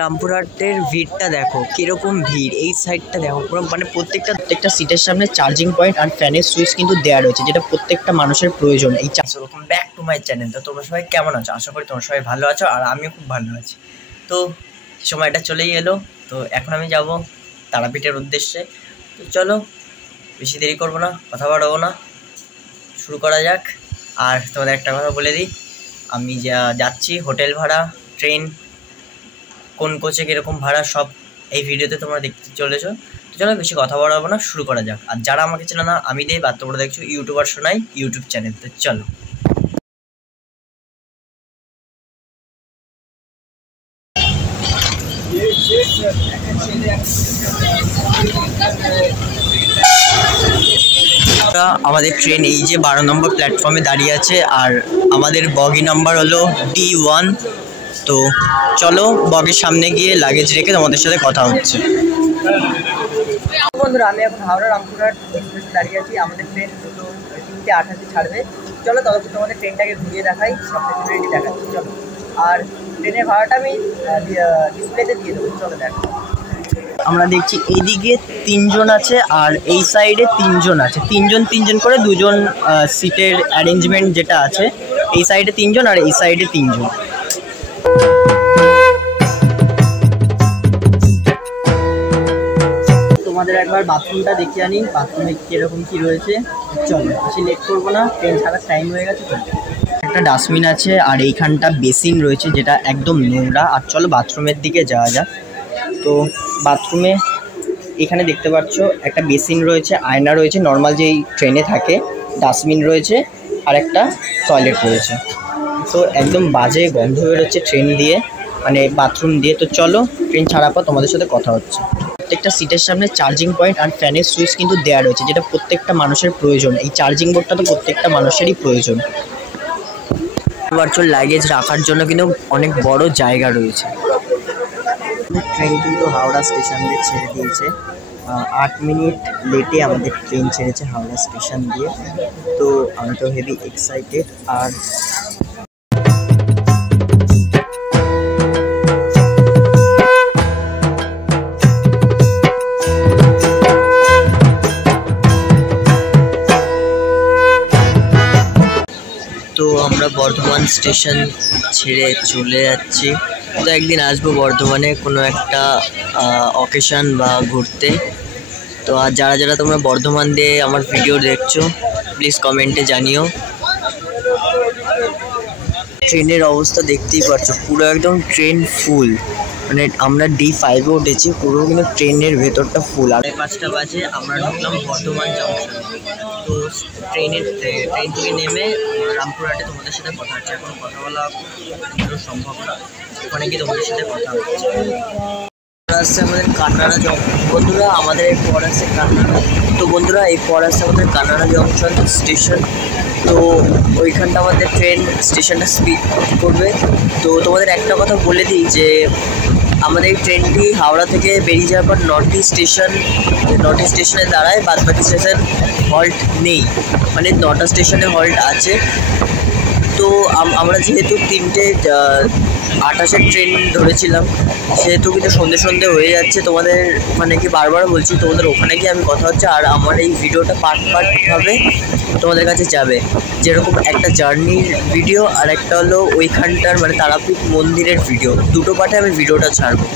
রামপুরহাটের ভিড়টা দেখো কিরকম ভিড়। এই সাইডটা দেখো পুরো মানে প্রত্যেকটা সিটের সামনে চার্জিং পয়েন্ট আর ফ্যানের সুইচ কিন্তু দেওয়া রয়েছে, যেটা প্রত্যেকটা মানুষের প্রয়োজন। এই welcome back to my channel. তো তোমরা সবাই কেমন আছো? আশা করি তোমরা সবাই ভালো আছো আর আমিও খুব ভালো আছি। তো সময়টা চলেই এলো, তো এখন আমি যাব তারাপীঠের উদ্দেশ্যে। তো চলো বেশি দেরি করবো না, কথা বাড়াবো না, শুরু করা যাক। আর তোমাদের একটা কথা বলে দিই, আমি যাচ্ছি হোটেল ভাড়া, ট্রেন, কোন কোচে কীরকম ভাড়া, সব এই ভিডিওতে তোমরা দেখতে চলেছো। তো চলো বেশি কথা বলাবো না, শুরু করা যাক। আর যারা আমাকে চেনে না, আমি দেব, আর তোমরা দেখছো ইউটিউবার শোনাই ইউটিউব চ্যানেল। তো চলো। আমাদের ট্রেন এই যে 12 নম্বর প্ল্যাটফর্মে দাঁড়িয়ে আছে, আর আমাদের বগি নাম্বার হলো D1। তো চলো বগির সামনে গিয়ে লাগেজ রেখে তোমাদের সাথে কথা হচ্ছে। বন্ধুরা, আমি এখন হাওড়া রামপুরহাট এক্সপ্রেসে দাঁড়িয়ে আছি। আমাদের ট্রেন 3:28 ছাড়বে। চলো ততক্ষণ তোমাদের ট্রেনটাকে ঘুরিয়ে দেখাই, সব ফেসিলিটি দেখাচ্ছি। চলো, আর ট্রেনের ভাড়াটা আমি ডিসপ্লেতে দিয়ে দেবো। চলো দেখো, আমরা দেখছি এইদিকে 3 জন আছে আর এই সাইডে 3 জন আছে। 3 জন করে 2 জন সিটের অ্যারেঞ্জমেন্ট যেটা আছে। এই সাইডে 3 জন আর এই সাইডে 3 জন। তোমাদের একবার বাথরুমটা দেখে আনি, বাথরুমে কিরকম কি রয়েছে। চলো বেশি লেট করবো না, ট্রেন ছাড়ার টাইম হয়ে গেছে। তো একটা ডাস্টবিন আছে আর এইখানটা বেসিন রয়েছে যেটা একদম নোংরা। আর চলো বাথরুমের দিকে যাওয়া যাক। তো বাথরুমে এখানে দেখতে পাচ্ছ একটা বেসিন রয়েছে, আয়না রয়েছে নর্মাল যেই ট্রেনে থাকে, ডাস্টবিন রয়েছে আর একটা টয়লেট রয়েছে। তো একদম বাজে গন্ধ বেরোচ্ছে ট্রেন দিয়ে, মানে বাথরুম দিয়ে। তো চলো ট্রেন ছাড়ার পর তোমাদের সাথে কথা হচ্ছে। প্রত্যেকটা সিটের সামনে চার্জিং পয়েন্ট আর ফ্যানের সুইচ কিন্তু দেওয়া রয়েছে, যেটা প্রত্যেকটা মানুষের প্রয়োজন। এই চার্জিং বোর্ডটা তো প্রত্যেকটা মানুষেরই প্রয়োজন। ভার্চুয়াল লাগেজ রাখার জন্য কিন্তু অনেক বড় জায়গা রয়েছে। ট্রেন কিন্তু হাওড়া স্টেশন দিয়ে ছেড়ে দিয়েছে। 8 মিনিট লেটে আমাদের ট্রেন ছেড়েছে হাওড়া স্টেশন দিয়ে। তো আমি তো হেভি এক্সাইটেড। আর তো আমরা বর্ধমান স্টেশন ছেড়ে চলে যাচ্ছি। তো একদিন আসবো বর্ধমানে কোনো একটা অকেশন বা ঘুরতে। তো আর যারা তোমরা বর্ধমান দিয়ে আমার ভিডিও দেখছো, প্লিজ কমেন্টে জানিও। ট্রেনের অবস্থা দেখতেই পাচ্ছ, পুরো একদম ট্রেন ফুল। মানে আমরা D5-এ উঠেছি, পুরো কিন্তু ট্রেনের ভেতরটা ফুল। 5:30 বাজে আমরা ঢুকলাম বর্ধমান জংশন। তো ট্রেন থেকে নেমে রামপুরহাটে তোমাদের সাথে কথা হচ্ছে। এখন কথা বলা সম্ভব না, ওখানে গিয়ে তোমাদের সাথে কথা হচ্ছে। আসছে আমাদের কান্নাড়া জংশন। বন্ধুরা আমাদের এই পর আসছে কান্নাড়া। তো বন্ধুরা এই পর আসছে আমাদের কান্নাড়া জংশন স্টেশন। তো ওইখানটা আমাদের ট্রেন স্টেশনটা স্পিড করবে। তো তোমাদের একটা কথা বলে দিই যে আমাদের এই ট্রেনটি হাওড়া থেকে বেরিয়ে যাওয়ার পর নর্থ ইস্ট স্টেশনে দাঁড়ায়, বাদবাকি স্টেশন হল্ট নেই। মানে 9টা স্টেশনে হল্ট আছে। তো আমরা যেহেতু 3:28-এর ট্রেন ধরেছিলাম, সেহেতু কিন্তু সন্ধে হয়ে যাচ্ছে। তোমাদের মানে কি বারবার বলছি, তোমাদের ওখানে গিয়ে আমি কথা হচ্ছে। আর আমার এই ভিডিওটা পার্টভাবে তোমাদের কাছে যাবে, যেরকম একটা জার্নির ভিডিও আর একটা হলো ওইখানটার মানে তারাপীঠ মন্দিরের ভিডিও। দুটো পার্টে আমি ভিডিওটা ছাড়বো।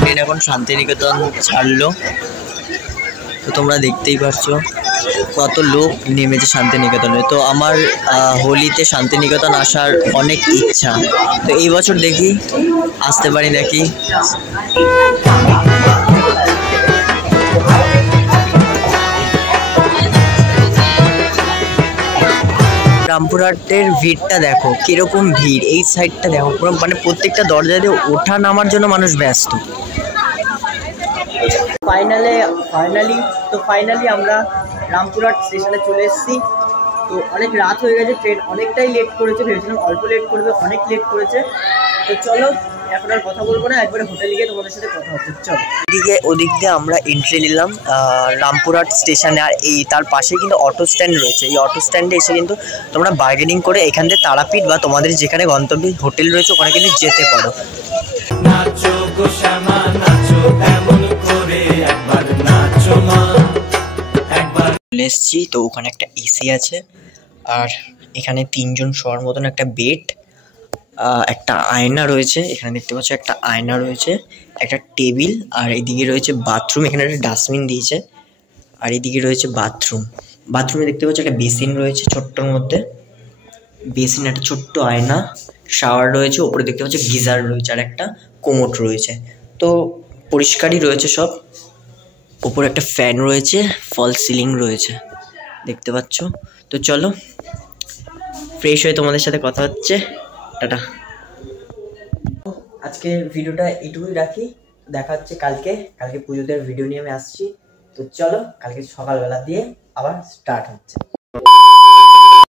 ট্রেন এখন শান্তিনিকেতন ছাড়লো। তো তোমরা দেখতেই পাচ্ছ কত লোক নেমেছে শান্তিনিকেতনে। তো আমার হোলিতে শান্তিনিকেতন আসার অনেক ইচ্ছা। তো এই বছর দেখি আসতে পারি নাকি। রামপুরহাটের ভিড়টা দেখো কিরকম ভিড়। এই সাইডটা দেখো পুরো মানে প্রত্যেকটা দরজা দিয়ে ওঠা নামার জন্য মানুষ ব্যস্ত। ফাইনালি আমরা রামপুরহাট স্টেশনে চলে এসেছি। তো অনেক রাত হয়ে গেছে, ট্রেন অনেকটাই লেট করেছে। ভেবেছিলাম অল্প লেট করবে, অনেক লেট করেছে। তো চলো এখন আর কথা বলবো না, একবারে হোটেলে গিয়ে তোমাদের সাথে কথা হচ্ছে। চলো ওদিক দিয়ে আমরা এন্ট্রি নিলাম রামপুরহাট স্টেশনে। আর এই তার পাশে কিন্তু অটো স্ট্যান্ড রয়েছে। এই অটো স্ট্যান্ডে এসে কিন্তু তোমরা বার্গেনিং করে এখান থেকে তারাপীঠ বা তোমাদের যেখানে গন্তব্য হোটেল রয়েছে ওখানে কিন্তু যেতে পারো। চলে এসছি, তো ওখানে একটা এসি আছে আর এখানে 3 জন শোয়ার মতন একটা বেড, একটা আয়না রয়েছে, এখানে দেখতে পাচ্ছ একটা আয়না রয়েছে, একটা টেবিল, আর এদিকে রয়েছে বাথরুম। এখানে একটা ডাস্টবিন দিয়েছে আর এদিকে রয়েছে বাথরুম। বাথরুমে দেখতে পাচ্ছ একটা বেসিন রয়েছে ছোট্টর মধ্যে, বেসিন, একটা ছোট্ট আয়না, শাওয়ার রয়েছে, ওপরে দেখতে পাচ্ছ গিজার রয়েছে আর একটা কোমোড রয়েছে। তো পরিষ্কারই রয়েছে সব। ওপরে একটা ফ্যান রয়েছে, ফল সিলিং রয়েছে দেখতে পাচ্ছ। তো চলো ফ্রেশ হয়ে তোমাদের সাথে কথা হচ্ছে। টাটা। আজকের ভিডিওটা এইটুকুই রাখি, দেখা হচ্ছে কালকে পুজোতে ভিডিও নিয়ে আমি আসছি। তো চলো কালকে সকালবেলা দিয়ে আবার স্টার্ট হচ্ছে।